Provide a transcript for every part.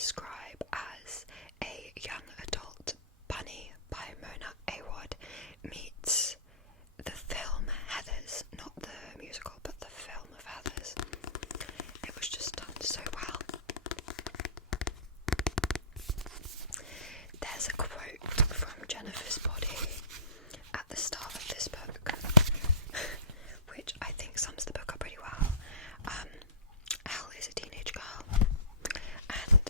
describe as a young adult bunny by Mona Awad meets the film Heathers, not the musical, but the film of Heathers. It was just done so well. There's a quote from Jennifer's Body at the start of this book, which I think sums the book up pretty well. Elle is a teenage girl, and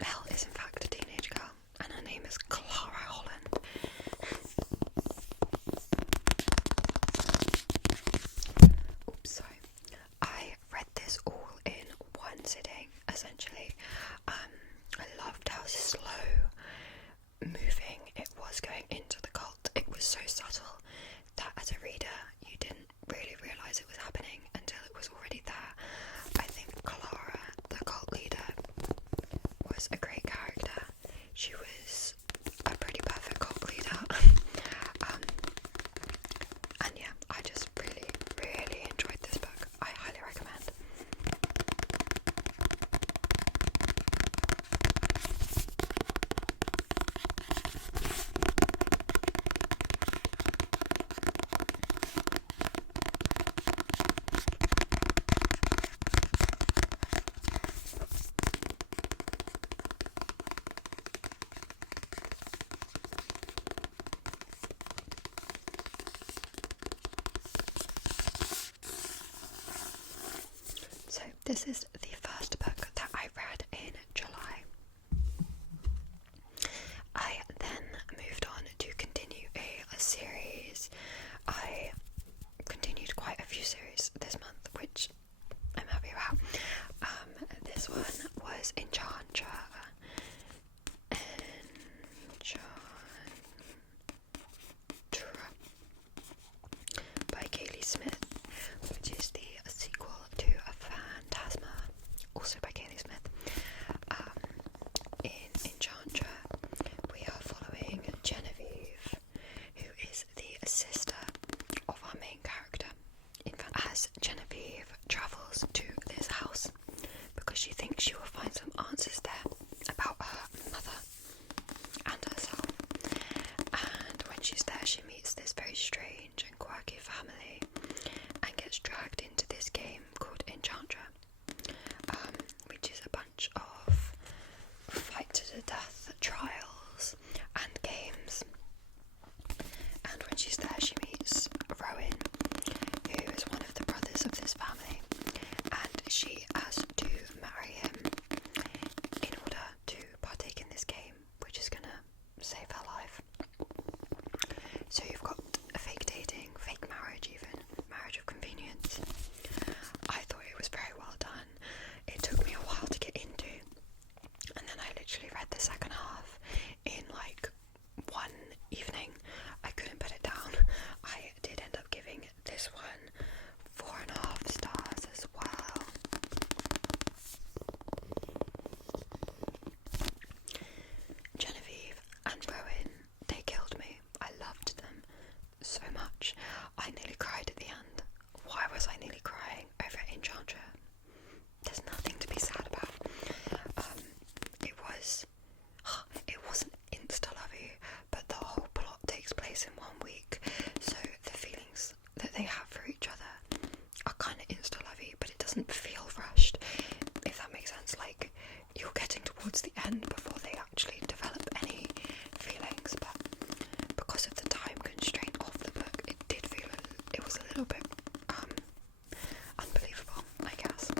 Elle is in fact a teenage girl, and her name is Clara Holland. Oops, sorry. I read this all in one sitting, essentially. I loved how slow moving it was going into the cult. It was so subtle that as a reader you didn't really realise it was happening until it was already there. I think Clara, the cult leader, was a great character. She was a pretty perfect cult leader. And yeah, I just really, really enjoyed this book. I highly recommend. So this is the first book that I read in July. I then moved on to continue a series. I continued quite a few series this month, which I'm happy about. This one was Enchantra. By Kaylee Smith, which is the sequel to a Phantasma, also by Kaylee Smith. In Enchantra, we are following Genevieve, who is the sister of our main character. As Genevieve travels to this house because she thinks she will find some answers there about her mother and herself. And when she's there, she meets this very strange and quirky family and gets dragged into this game called Enchantra, which is a bunch of fight to the death trials and games. And when she's there, she meets Rowan, who is one of the brothers of this family, and she has to marry him in order to partake in this game, which is gonna save her life. So you've got a fake dating, fake marriage even, marriage of convenience. I thought it was very well done. It took me a while to get into, and then I literally read the second half in like one evening. I couldn't put it down. I did end up giving this one 4.5 stars as well. Genevieve and Rowan, they killed me. I loved them so much. I nearly cried at the end. Why was I nearly crying over Enchantra? There's nothing to be sad about. It wasn't insta-lovey, but the whole plot takes place in 1 week, so the feelings that they have for each other are kind of insta-lovey, but it doesn't feel rushed, if that makes sense. Like, you're getting towards the end before they actually develop any feelings, but because of the time constraint of the book, it did feel it was a little bit unbelievable, I guess.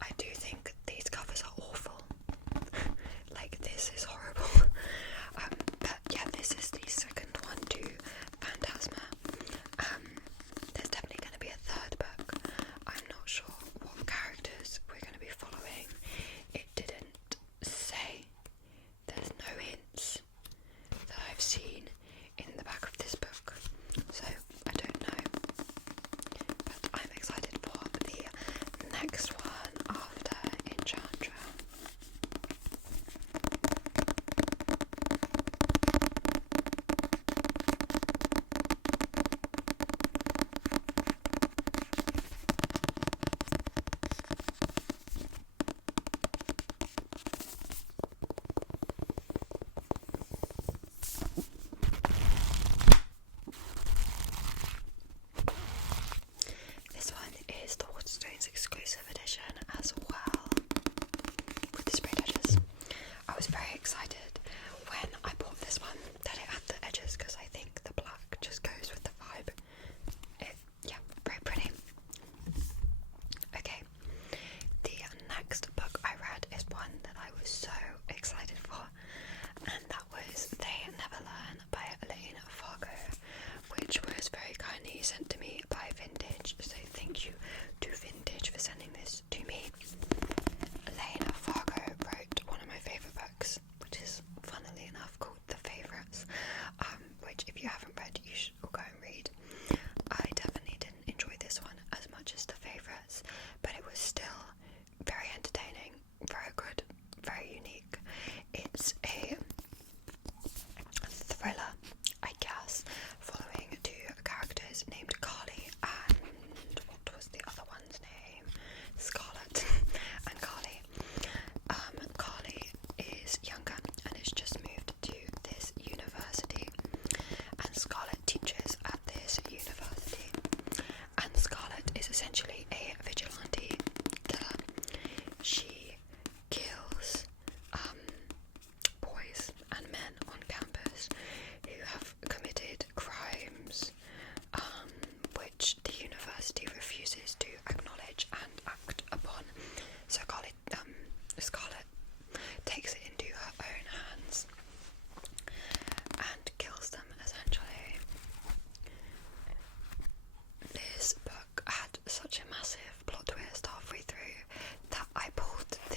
I do think these covers are awful. Like, this is horrible. But yeah, this is the second one to Phantasma. There's definitely going to be a third book. I'm not sure what characters we're going to be following.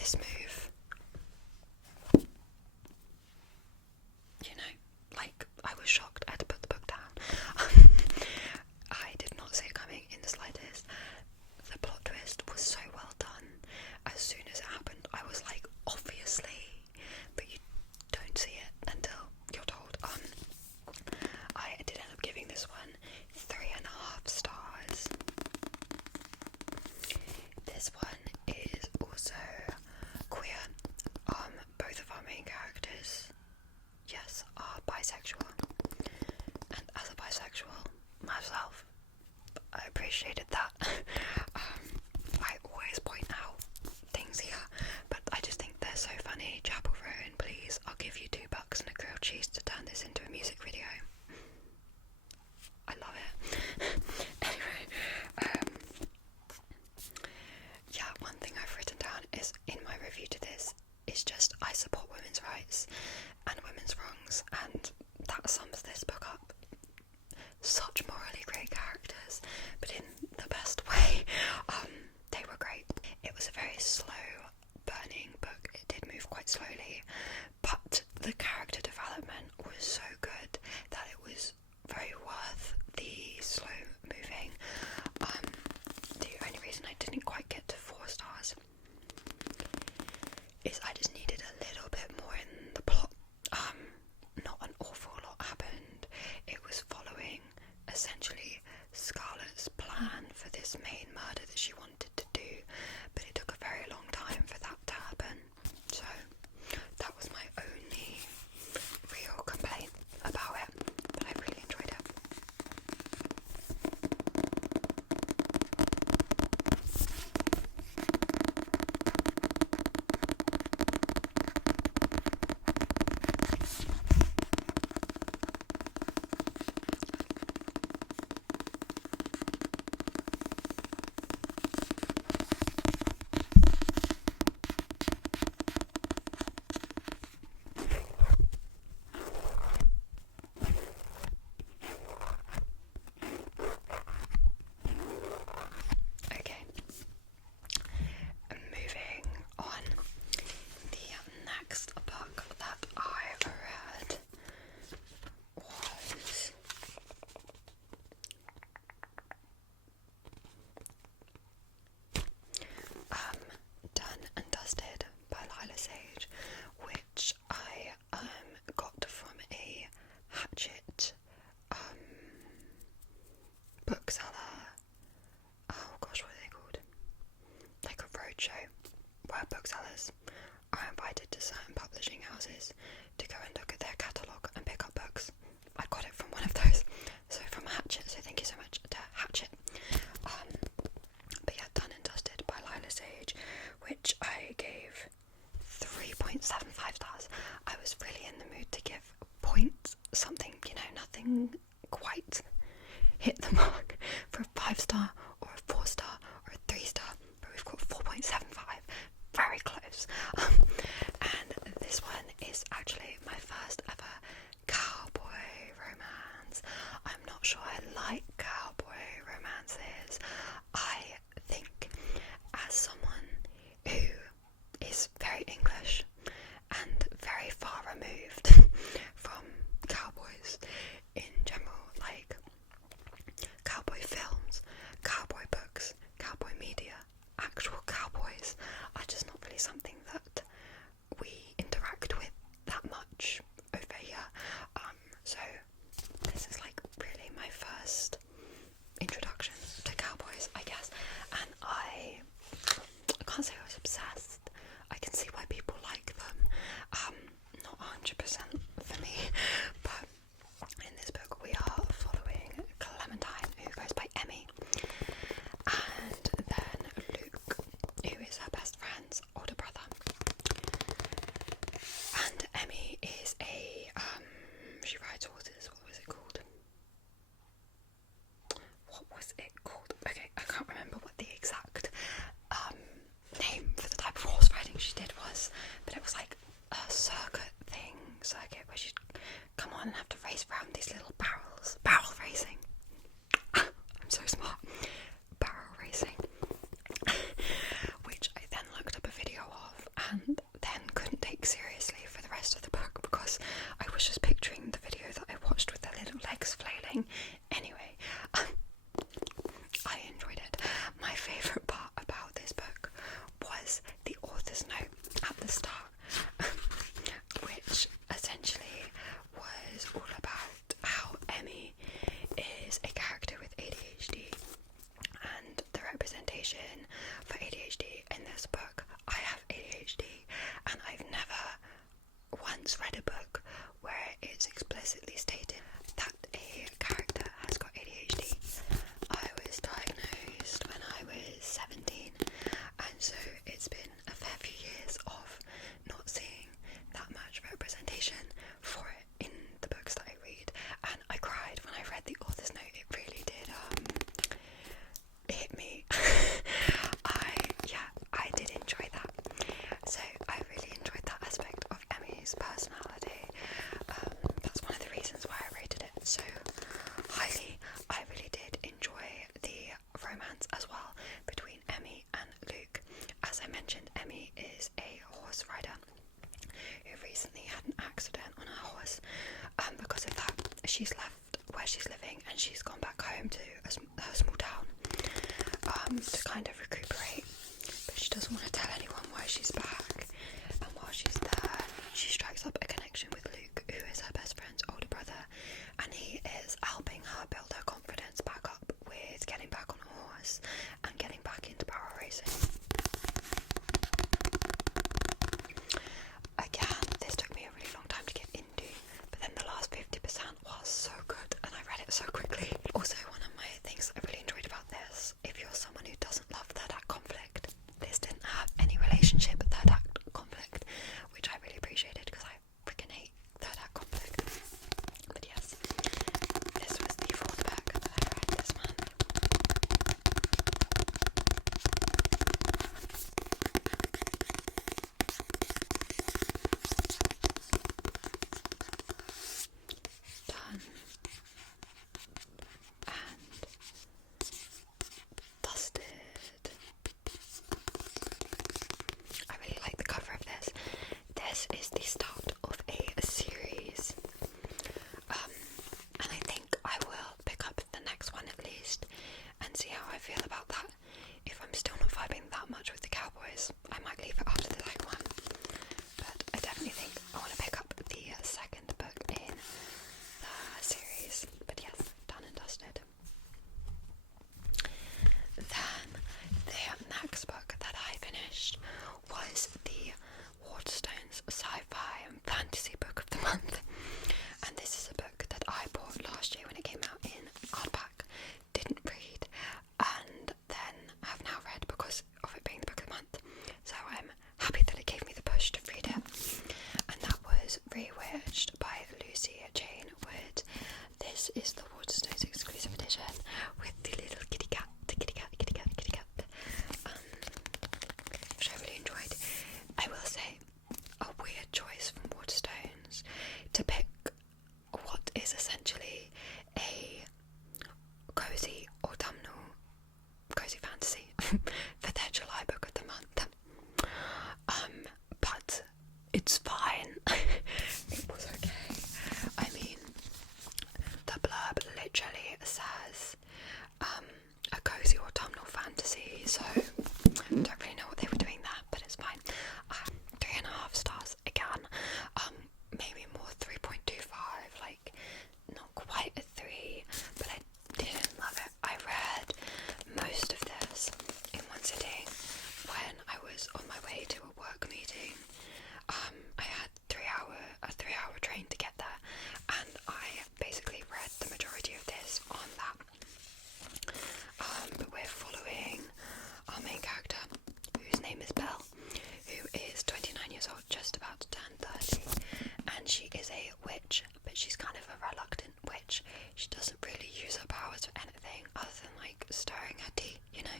this move, you know, like, I was shocked. I had to put the book down. I did not see it coming in the slightest. The plot twist was so well done. As soon as it happened, I was like, obviously, but you don't see it until you're told. I did end up giving this one 3.5 stars. This one is also queer. Both of our main characters, yes, are bisexual, and as a bisexual myself, I appreciated that. I always point out things here, but I just think they're so funny. Chapel Roan, please, I'll give you $2 and a grilled cheese to turn this into a music video. I love it. Anyway, yeah, one thing I've written down is in my review to this is just I support women's rights and women's wrongs, and that sums this book up. Such morally great characters, but in the best way. They were great. It was a very slow burning book. It did move quite slowly, but the character development was so good that it was very worth the slow moving. The only reason I didn't quite get to 4 stars is I just needed a little bit more in the plot. Not an awful lot happened. It was following essentially Scarlett's plan for this main murder that she wanted to do, but it took a very long time for that to happen. So that was my only real complaint about it, but I really enjoyed it. Booksellers are invited to certain publishing houses to go and look at their catalogue and pick up books. I got it from one of those, so from Hatchet, so thank you so much to Hatchet. But yeah, Done and Dusted by Lila Sage, which I gave 3.75 stars. I was really in the mood to give point something, you know, nothing quite hit the mark for a 5-star or a 4-star or a 3-star, but we've got 4.75, very close. And this one is actually my first ever cowboy romance. I'm not sure I like cowboy romances. I think, as someone who is very English and very far removed from cowboys in general, like cowboy films, cowboy books, cowboy media, actual cowboys are just not really something that we interact with that much over here. So this is like really my first introduction to cowboys, I guess, and I can't say I was obsessed. I can see why people like them. Not 100% for me, but in this book we are following Clementine, who goes by Emmy, and then Luke, who is her best friend's older brother. And Emmy is she rides horses. What was it called? Okay, I can't remember what the exact name for the type of horse riding she did was, but it was like a circuit once read a book where it's explicitly stated that a character has got ADHD. I was diagnosed when I was 17, and so it's been a fair few years of not seeing that much representation for it in the books that I read, and I cried when I read the author's note. It really did hit me. I did enjoy that. So I really enjoyed that aspect of Emmy's personality. That's one of the reasons why I rated it so highly. I really did enjoy the romance as well between Emmy and Luke. As I mentioned, Emmy is a horse rider who recently had an accident on her horse. Because of that, she's left where she's living and she's gone back home to her small town to kind of recuperate. But she doesn't want to tell anyone why she's back. And while she's there, she strikes up a connection with Luke, who is her best friend's older brother, and he is helping her build her confidence back up with getting back on a horse and getting back into barrel racing. Again, this took me a really long time to get into, but then the last 50% was so good and I read it so quickly. Also, one of my things I really enjoyed about this, if you're someone who doesn't love third act conflict, this didn't have any relationship with third act conflict, which I really appreciated because I freaking hate third act conflict. But yes, this was the fourth book that I read this month. Done and dusted. I really like the cover of this. This is the start of a series, and I think I will pick up the next one at least and see how I feel about that. If I'm still not vibing that much with the cowboys, I might leave it after the second one, but I definitely think I want to pick up the second book in the series. But yes, done and dusted. Then the next book that I finished was the Waterstones sci-fi and fantasy book of the month, and this is a book that I bought last year when it came out in hardback, didn't read, and then have now read because of it being the book of the month. So I'm happy that it gave me the push to read it, and that was Rewitched by Lucy Jane Wood. This is the Waterstones exclusive edition with the little kitty cat, which I really enjoyed. I will say, a weird choice from Waterstones to pick what is essentially a cozy autumnal, cozy fantasy for their July book of the month. But it's fine. It was okay. I mean, the blurb literally says a cozy autumnal fantasy, so I don't really know what they were doing there, but it's fine. 3.5 stars again. Maybe more 3.25, like not quite a 3, but I didn't love it. I read most of this in one sitting when I was on my way to a work meeting. I had a 3-hour train to get there, and I basically read the majority of this on that. But we're following our main character, whose name is Belle, who is 29 years old, just about to turn 30, and she is a witch, but she's kind of a reluctant witch. She doesn't really use her powers for anything other than like stirring her tea, you know.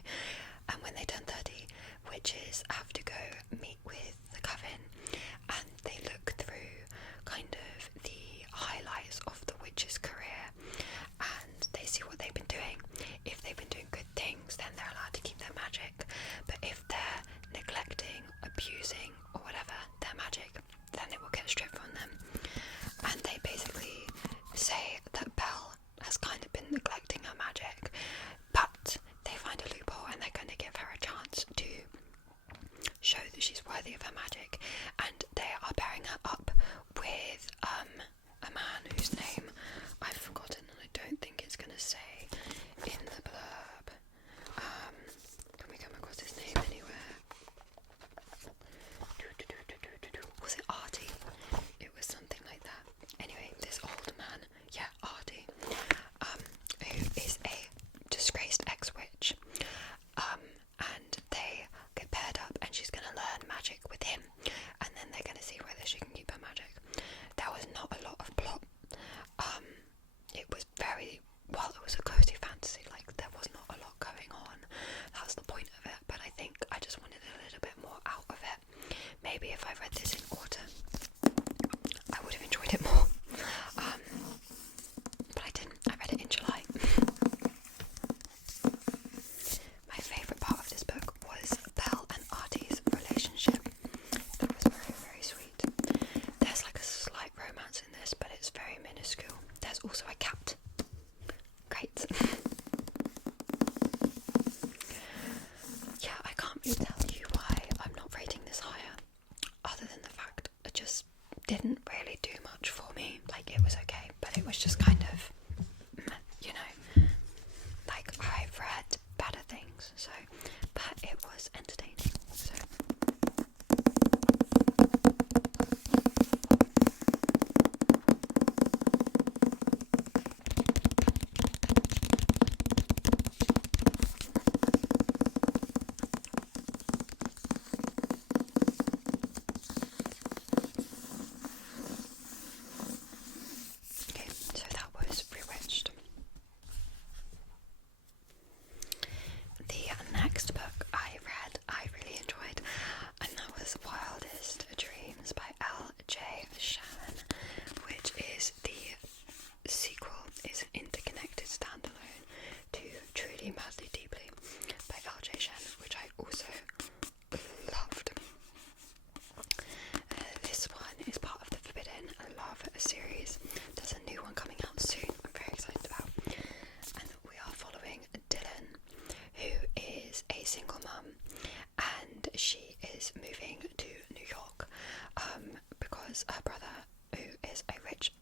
And when they turn 30, witches have to go meet with the coven, and they look through kind of the highlights of the witch's career, and they see what they've been doing. If they've been doing good things, then they're allowed to keep their magic, but if they're neglecting, abusing, or whatever their magic, then it will get stripped from them. And they basically say that Belle has kind of been neglecting her magic, but they find a loophole and they're going to give her a chance to show that she's worthy of her magic, and they are pairing her up with a man whose name I've forgotten, and I don't think it's going to say in the blurb. Can we come across his name anywhere? Was it Artie? It was maybe if I read this in autumn, I would have enjoyed it more. But I didn't. I read it in July. My favourite part of this book was Belle and Artie's relationship. That was very, very sweet. There's like a slight romance in this, but it's very minuscule. There's also a cat. Great. Yeah, I can't really tell you why I'm not rating this higher, other than the fact it just didn't really do much for me. Like, it was okay, but it was just kind of, you know, like, I've read better things, so, but it was entertaining, so. Okay, so that was Bewitched. The next book I read, I really enjoyed, and that was Wildest Dreams by L.J. Shannon, which is the sequel, is an interconnected standalone to Truly Madly Deeply by L.J. Shannon, which I also loved. This one is part of the Forbidden Love series. There's a new one coming out soon, I'm very excited about. And we are following Dylan, who is a single mum, and she is moving to New York because her brother, who is a rich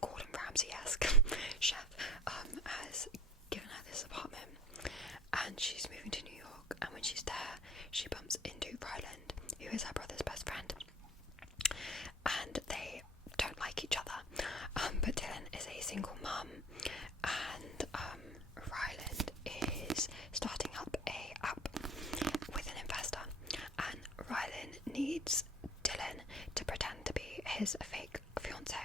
Gordon Ramsay-esque chef, has given her this apartment, and she's moving to New York. And when she's there, she bumps into Ryland, who is her brother's best friend, and they don't like each other, but Dylan is a single mum, and Ryland is starting up a app with an investor, and Ryland needs Dylan to pretend to be his fake fiance,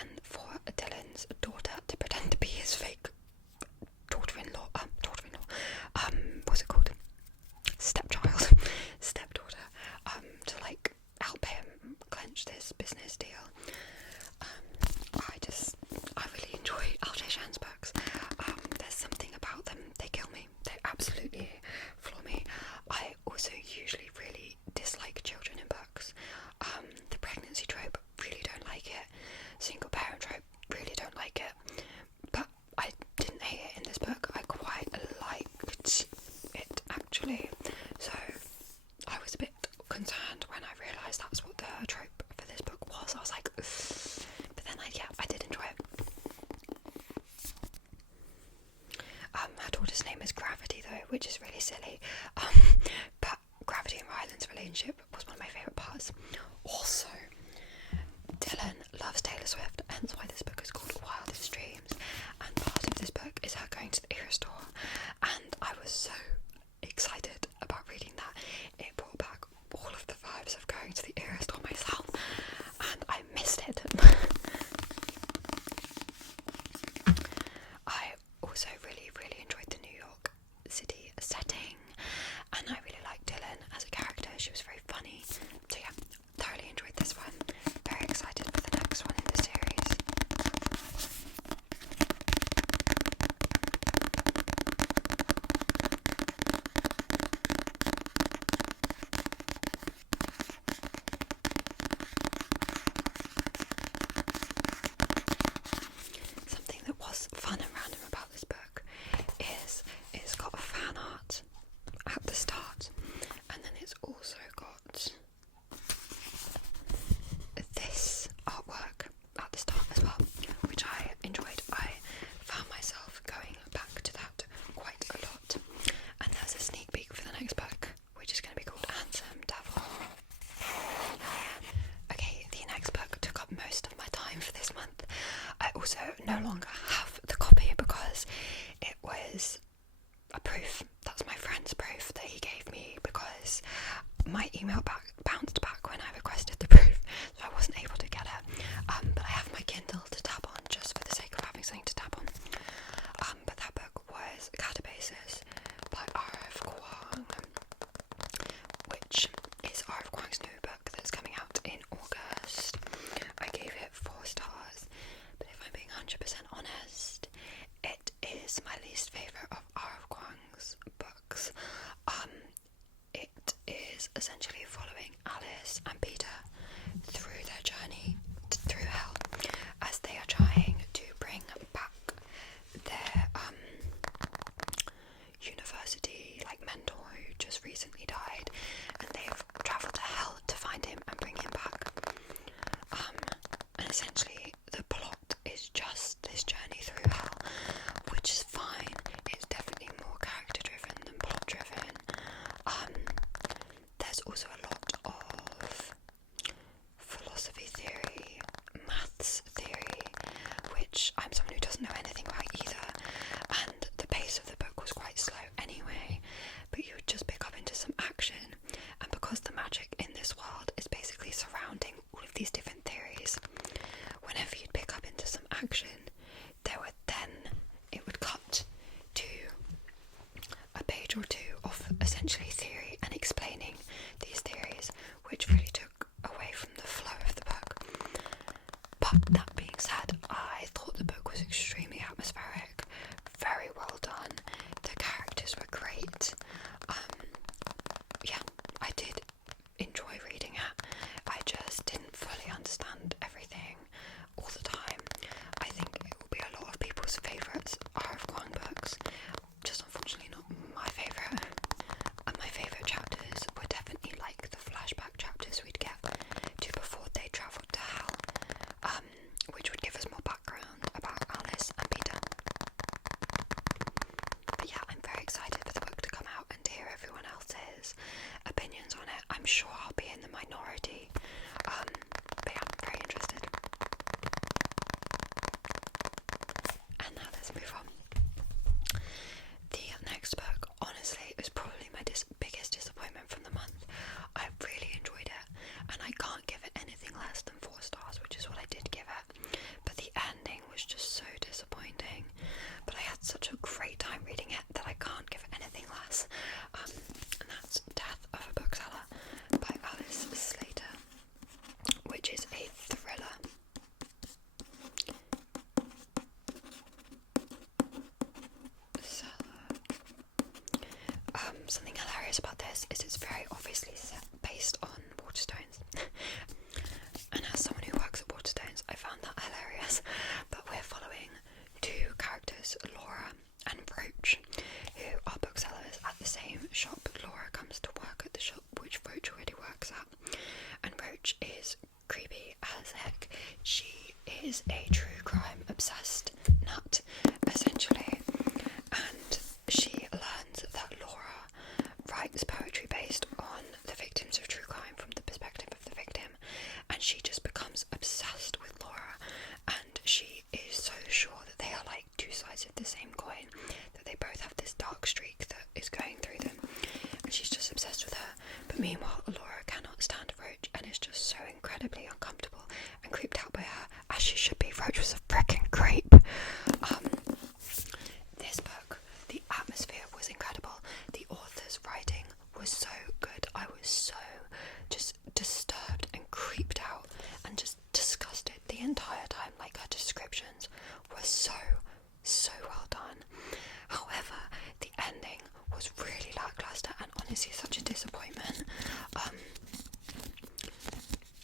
and for Dylan's daughter to pretend to be his fake daughter-in-law, what's it called? Stepdaughter, to like help him clench this business deal. I really enjoy L.J. Shannon's books. There's something about them, they kill me, they absolutely floor me. I also usually really dislike children in books. The pregnancy trope, really don't like it. Single parent trope, really don't like it. But I didn't hate it in this book. I quite liked it, actually. So I was a bit concerned when I realised that's what the trope for this book was. I was like, ugh. But then I did enjoy it. Her daughter's name is Gravity, though, which is really silly. But Gravity and Ryland's relationship was one of my favourite parts. Also, Dylan loves Taylor Swift, hence why this book is called Wildest Dreams. And part of this book is her going to the Era store, and I was so excited about reading that. It brought back all of the vibes of going to the Era store myself, and I missed it. I also really, really enjoyed the New York City setting, and I really liked Dylan as a character. She was very funny. So yeah, thoroughly enjoyed this one. Very excited for the next one in the series. Something that was fun and random about this book is it's got a fan art at the start, and then it's also got this artwork at the start as well, which I enjoyed. I found myself going back to that quite a lot. And there's a sneak peek for the next book, which is going to be called Handsome Devil. Okay, the next book took up most of my time for this month. I also no longer have the copy because it was a proof. That's my friend's proof that he gave me, because my email bounced back when I requested the proof, so I wasn't able to get it. But I have my Kindle to tap on just for the sake of having something to tap on. But that book was Catabases by R.F. Kuang, which is essentially following Alice and Peter through their journey through hell as they are trying to bring back their university mentor who just recently died, and they've travelled to hell to find him and bring him back. And essentially the plot is just this journey through hell, which is fine. It's definitely more character driven than plot driven. There's also a lot of philosophy theory, maths theory, which I'm someone who doesn't know anything about either, and the pace of the book was quite slow anyway, but you would just pick up into some action, and because the magic in this world is basically surrounding all of these different theories, whenever you'd pick up into some action, it would cut to a page or two of essentially theory and explaining these theories, which really took away from the flow of the book. But that being said, I thought the book was extremely atmospheric, very well done, the characters were great. Yeah, I did enjoy reading it. I just didn't fully understand everything all the time. I think it will be a lot of people's favourites are of Kwang books, just unfortunately not my favourite. And my favourite chapters were definitely the flashback chapters we'd get to before they travelled to hell, which would give us more background about Alice and Peter. But yeah, I'm very excited for the book to come out and to hear everyone else's opinions on it. I'm sure I'll be in the minority, but yeah, I'm very interested. And now let's move on. The next book, honestly, is probably my biggest disappointment from the month. I really enjoyed it, and I can't give it anything less than 4 stars, which is what I did give it. But the ending was just so disappointing. But I had such a great time reading it that I can't give it anything less. And that's Death of a Bookseller by Alice Slater, which is a thriller. Something hilarious about this is it's very obviously based on Waterstones. And as someone who works at Waterstones, I found that hilarious. But we're following 2 characters, Laura and Roach, who are booksellers at the same shop. Laura comes to work at the shop which Roach already works at, and Roach is creepy as heck. She is a true crime obsessed nut, essentially, and she learns that Laura writes poetry based on the victims of true crime from the perspective of the victim, and she just becomes obsessed with Laura, and she is so sure that they are 2 sides of the same coin, that they both have this dark streak that is going through them, and she's just obsessed with her. But meanwhile, Laura cannot stand Roach and is just so incredibly uncomfortable and creeped out by her, as she should be. Roach was a freaking creep. This book, the atmosphere was incredible. The author's writing was so good. I was so just disturbed and creeped out and just disgusted the entire time. Her descriptions were so well done. However, the ending was really lackluster and honestly such a disappointment.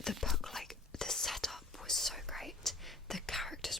The book, the setup was so great. The character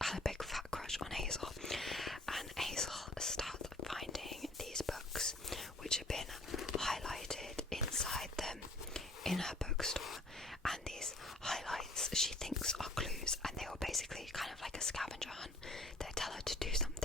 had a big fat crush on Hazel, and Hazel started finding these books which have been highlighted inside them in her bookstore, and these highlights she thinks are clues, and they were basically kind of like a scavenger hunt. They tell her to do something